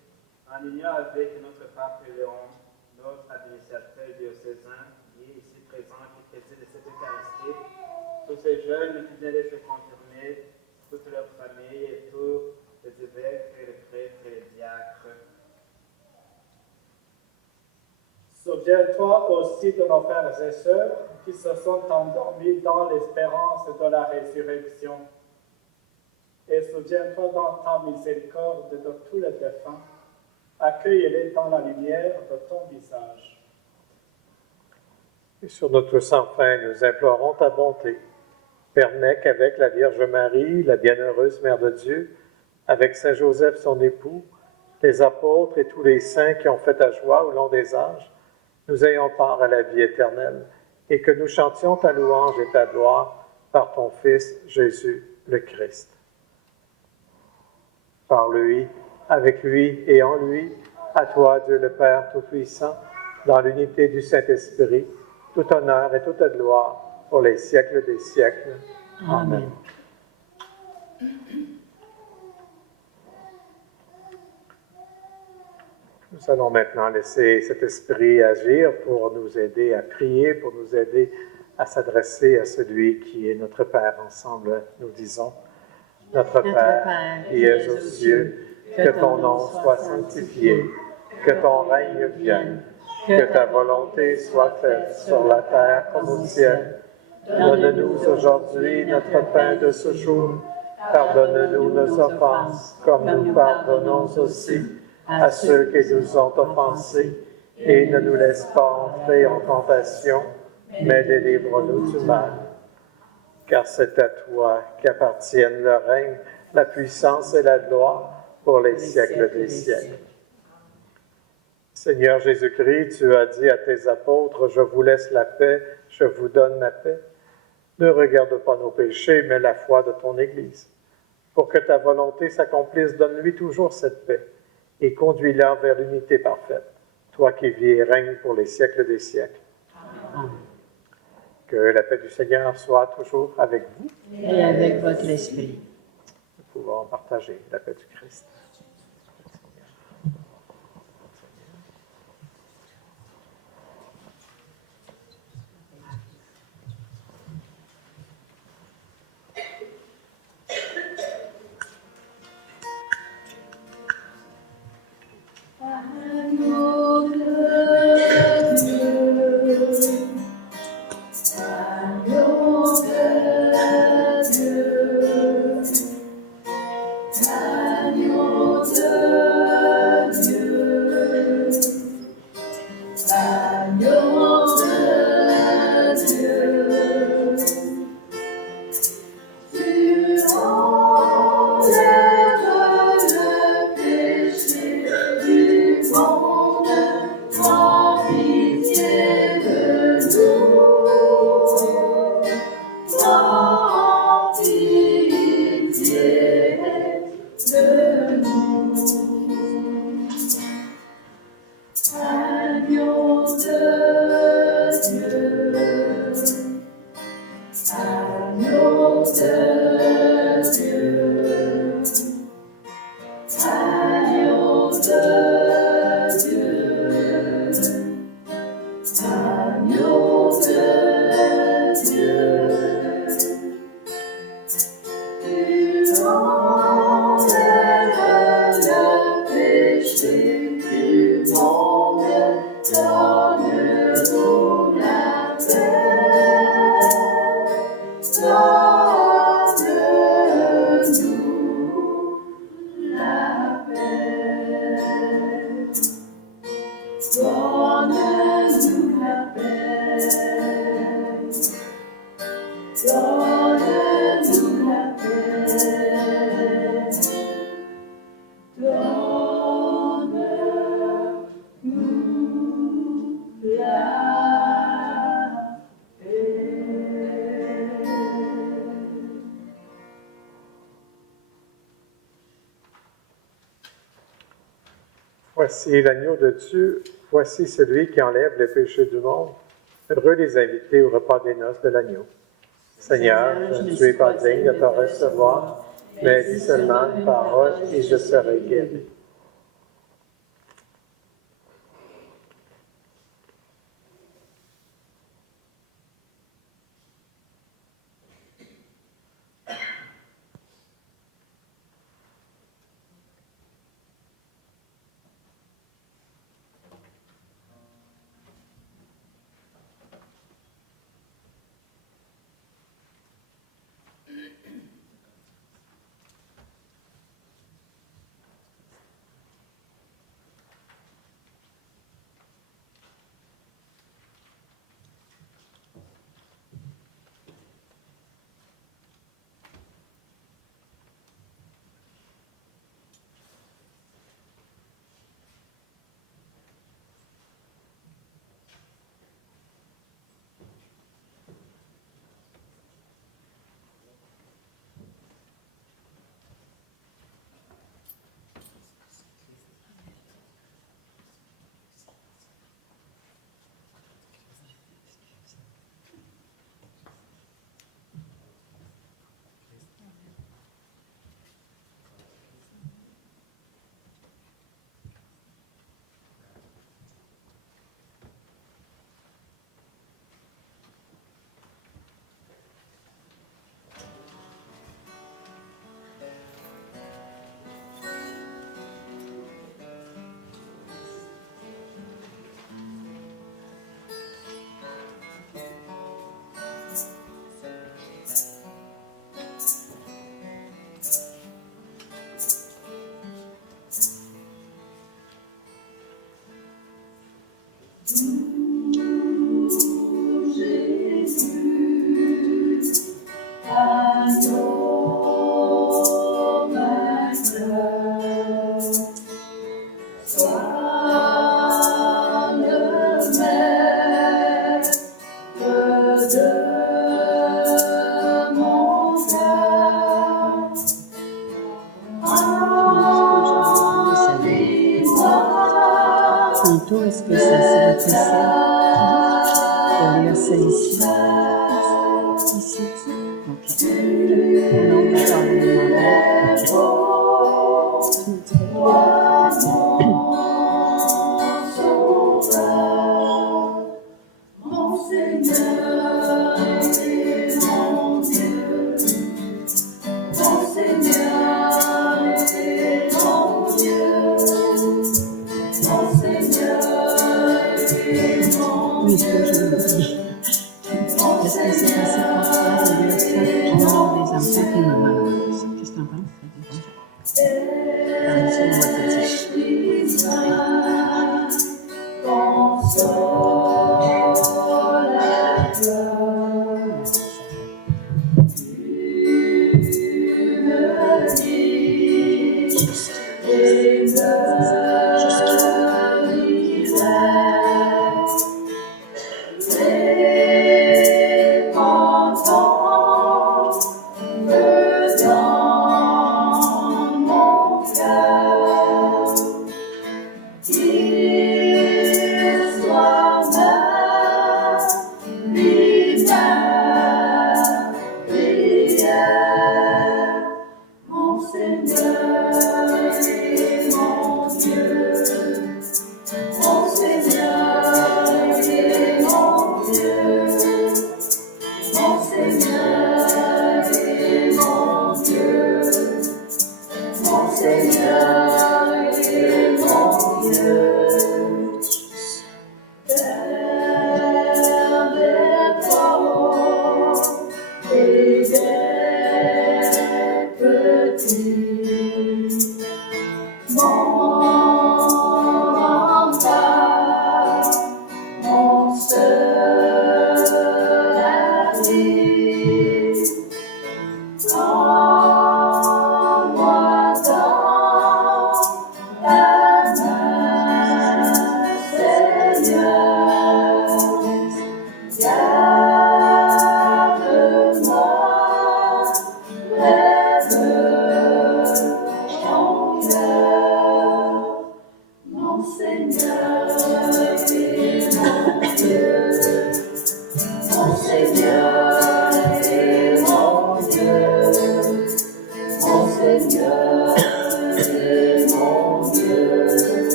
en union avec notre pape Léon, notre administrateur diocésain, qui est ici présent, qui préside cette Eucharistie, tous ces jeunes qui viennent d'être confirmés, toute leur famille et tous les évêques, les prêtres et les diacres. Souviens-toi aussi de nos frères et sœurs qui se sont endormis dans l'espérance de la résurrection. Et souviens-toi dans ta miséricorde de tous les défunts, accueille-les dans la lumière de ton visage. Et sur notre sans fin, nous implorons ta bonté. Permets qu'avec la Vierge Marie, la bienheureuse Mère de Dieu, avec Saint Joseph son époux, les apôtres et tous les saints qui ont fait ta joie au long des âges, nous ayons part à la vie éternelle et que nous chantions ta louange et ta gloire par ton Fils Jésus le Christ. Par lui, avec lui et en lui, à toi, Dieu le Père Tout-Puissant, dans l'unité du Saint-Esprit, tout honneur et toute gloire pour les siècles des siècles. Amen. Nous allons maintenant laisser cet esprit agir pour nous aider à prier, pour nous aider à s'adresser à celui qui est notre Père. Ensemble, nous disons, Notre Père, qui es aux cieux, que ton nom soit sanctifié, que ton règne vienne, que ta volonté soit faite sur la terre comme au ciel. Donne-nous aujourd'hui notre pain de ce jour. Pardonne-nous nos offenses, comme nous pardonnons aussi à ceux qui nous ont offensés. Et ne nous laisse pas entrer en tentation, mais délivre-nous du mal. Car c'est à toi qu'appartiennent le règne, la puissance et la gloire pour les siècles des siècles. Seigneur Jésus-Christ, tu as dit à tes apôtres, « Je vous laisse la paix, je vous donne la paix. » Ne regarde pas nos péchés, mais la foi de ton Église. Pour que ta volonté s'accomplisse, donne-lui toujours cette paix et conduis-la vers l'unité parfaite, toi qui vis et règnes pour les siècles des siècles. Amen. Que la paix du Seigneur soit toujours avec vous. Et avec votre esprit. Nous pouvons partager la paix du Christ. Voici l'agneau de Dieu, voici celui qui enlève les péchés du monde. Heureux les invités au repas des noces de l'agneau. Seigneur, je ne suis pas digne de te recevoir, mais dis seulement une parole et je serai guéri. Tantôt, est-ce que ça serait possible de lire ça ici? Ici? OK. Au nom du Père et de la Mère. Oui, ce que je vous dis. Est-ce que c'est possible pour toi de lire ça puis les enfants et maman? Qu'est-ce que t'en penses? Allez, on va te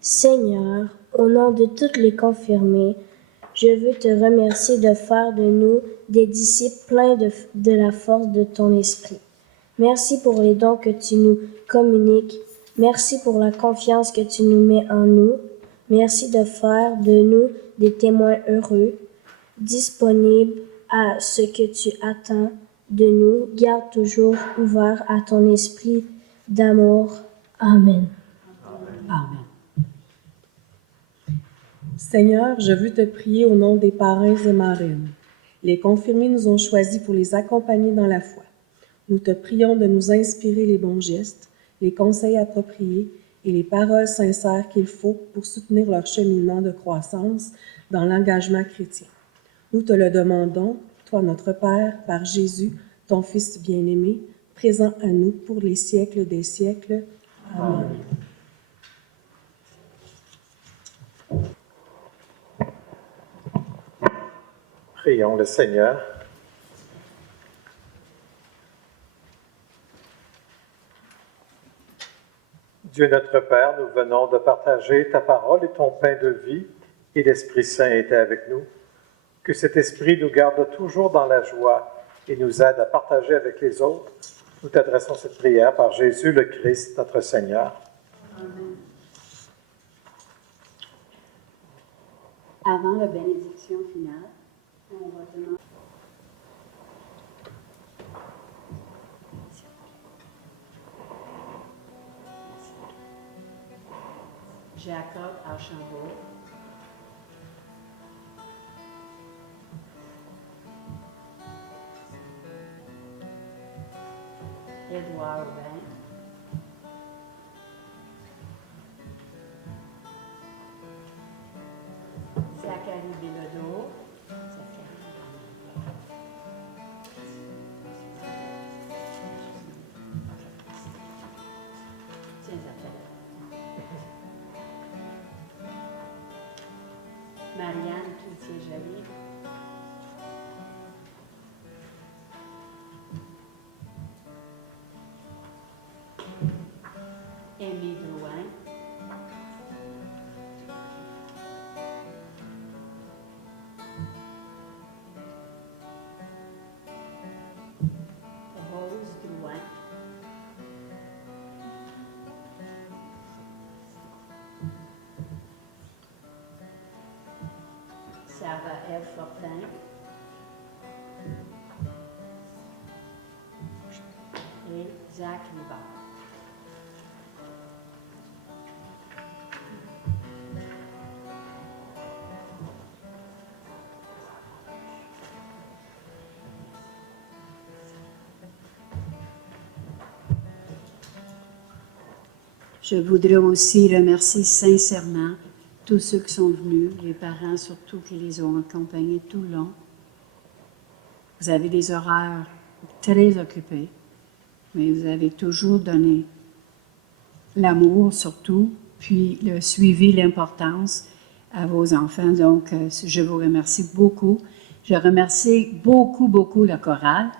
Seigneur, au nom de toutes les confirmés, je veux te remercier de faire de nous des disciples pleins de la force de ton esprit. Merci pour les dons que tu nous communiques. Merci pour la confiance que tu nous mets en nous. Merci de faire de nous des témoins heureux, disponibles à ce que tu attends de nous. Garde toujours ouvert à ton esprit d'amour. Amen. Amen. Seigneur, je veux te prier au nom des parrains et marraines. Les confirmés nous ont choisis pour les accompagner dans la foi. Nous te prions de nous inspirer les bons gestes, les conseils appropriés et les paroles sincères qu'il faut pour soutenir leur cheminement de croissance dans l'engagement chrétien. Nous te le demandons, toi notre Père, par Jésus, ton Fils bien-aimé, présent à nous pour les siècles des siècles. Amen. Prions le Seigneur. Dieu notre Père, nous venons de partager ta parole et ton pain de vie, et l'Esprit Saint était avec nous. Que cet Esprit nous garde toujours dans la joie et nous aide à partager avec les autres. Nous t'adressons cette prière par Jésus le Christ, notre Seigneur. Amen. Avant la bénédiction finale, on va demander. Jacob Archambault, Édouard Aubin, Zachary Bilodeau, Marianne Cloutier-Joly, Amy Drouin, Rose Drouin, Sarah Ève Fortin, et Zach Rivard. Je voudrais aussi remercier sincèrement tous ceux qui sont venus, les parents surtout qui les ont accompagnés tout le long. Vous avez des horaires très occupés, mais vous avez toujours donné l'amour surtout, puis le suivi, l'importance à vos enfants. Donc, je vous remercie beaucoup. Je remercie beaucoup la chorale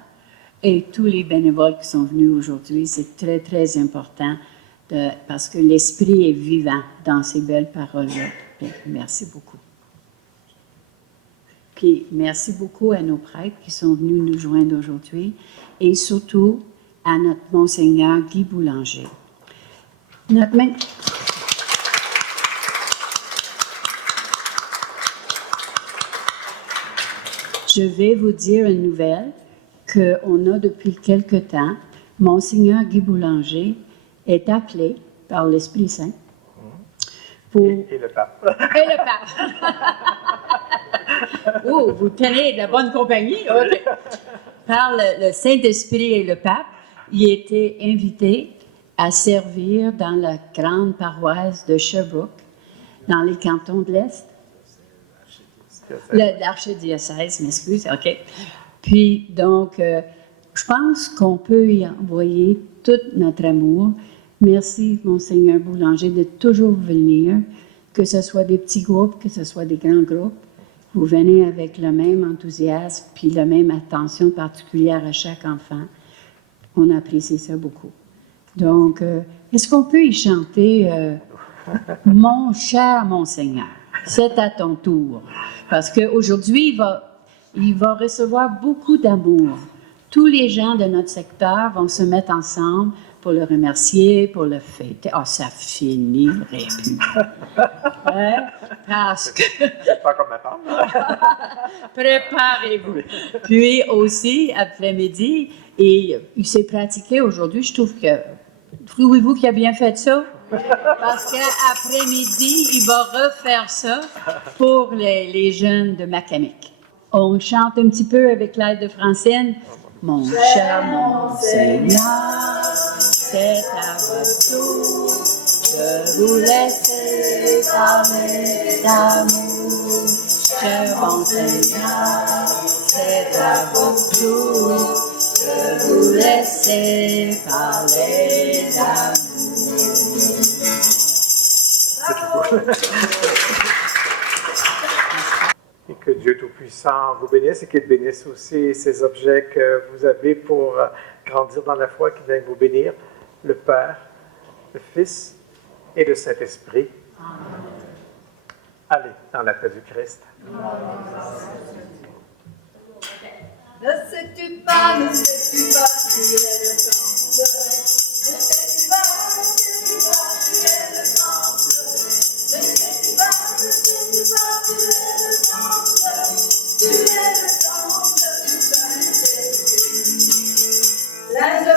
et tous les bénévoles qui sont venus aujourd'hui. C'est très, très important. Parce que l'esprit est vivant dans ces belles paroles-là. Merci beaucoup. Puis, merci beaucoup à nos prêtres qui sont venus nous joindre aujourd'hui et surtout à notre Monseigneur Guy Boulanger. Je vais vous dire une nouvelle qu'on a depuis quelque temps. Monseigneur Guy Boulanger est appelé par l'Esprit Saint pour... Et le pape. Et le pape. Oh, vous tenez de la bonne compagnie. Okay. Par le Saint-Esprit et le pape, il a été invité à servir dans la grande paroisse de Sherbrooke, dans les cantons de l'Est. L'archidiocèse, m'excuse, OK. Puis, donc, je pense qu'on peut y envoyer tout notre amour. Merci, Monseigneur Boulanger, de toujours venir, que ce soit des petits groupes, que ce soit des grands groupes. Vous venez avec le même enthousiasme puis la même attention particulière à chaque enfant. On apprécie ça beaucoup. Donc, est-ce qu'on peut y chanter « Mon cher Monseigneur », c'est à ton tour. Parce qu'aujourd'hui, il va recevoir beaucoup d'amour. Tous les gens de notre secteur vont se mettre ensemble pour le remercier, pour le fêter. Ah, ça finirait plus. Hein? Parce que... C'est pas comme attendre. Préparez-vous. Puis aussi, après-midi, et il s'est pratiqué aujourd'hui, je trouve que... Trouvez-vous qu'il a bien fait ça? Parce qu'après-midi, il va refaire ça pour les jeunes de Macamic. On chante un petit peu avec l'aide de Francine. Mon cher Monseigneur, c'est à votre tour de vous laisser parler d'amour. Cher Monseigneur, c'est à votre tour de vous laisser parler d'amour. Et que Dieu Tout-Puissant vous bénisse et qu'il bénisse aussi ces objets que vous avez pour grandir dans la foi, qu'il vienne vous bénir, le Père, le Fils et le Saint-Esprit. Allez, dans la paix du Christ. Ne sais-tu pas, tu es le temple. Ne sais-tu pas, tu es le temple. Ne sais-tu pas, tu es le temple. Tu es le temple du Saint-Esprit. Plein de